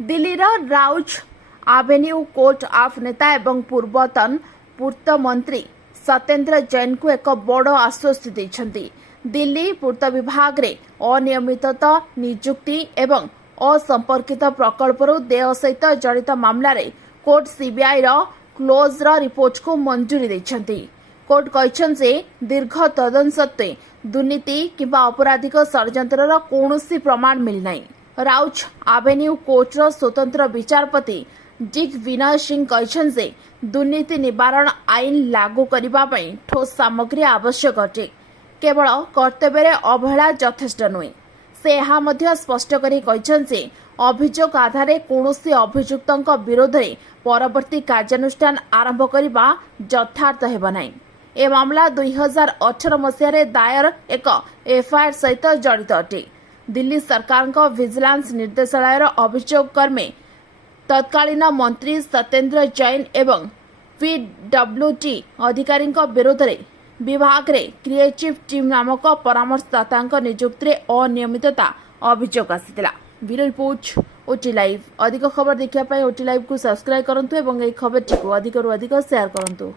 दिल्लीर Rouse avenue court of नेता एवं पूर्वतन पूर्त मंत्री सत्येंद्र जैन को एक बड़ आश्वस्ति देछंती। दिल्ली पूर्त विभाग रे अनियमितता नियुक्ति एवं असंपर्कित प्रकल्पर देय सहित जड़ित मामला रे कोर्ट सीबीआई क्लोज रिपोर्ट को मंजूरी देछंती। कोर्ट कहछन्ते दीर्घ तदन सत्वे दुर्नीति किंबा अपराधिक षड्यंत्रर कौनसी प्रमाण मिली नहीं। राउज आवेन्यू कोर्टर स्वतंत्र विचारपति डिक विनय सिंह कहछन्ते दुर्नीति निवारण आईन लागू करबा पई ठोस सामग्री आवश्यक अटे, केवल कर्तव्य अवहेला यथेष्ट नुहे। से यह मध्य स्पष्ट करी कहछन्ते अभियोग आधार कौनसी अभियुक्तଙ୍କ विरोध में परवर्ती कार्यानुष्ठान आरंभ करबा यथार्थ हेब नाही। ए मामला 2018 मसीह दायर एक एफआईआर सहित जड़ित अटे। दिल्ली सरकार का विजिलेंस निर्देशालय अभियोग कर्मे तत्कालीन मंत्री सत्येंद्र जैन एवं पीडब्ल्यूडी अधिकारी विरोध में विभाग रे क्रिएटिव टीम नामक परामर्शदाता नियुक्ति रे अनियमितता अभियोग आसीथिला। Bureau report OTV live. अधिक खबर देखिया ओटी लाइव को सब्सक्राइब करंतु एवं ए खबर को अधिक शेयर करंतु।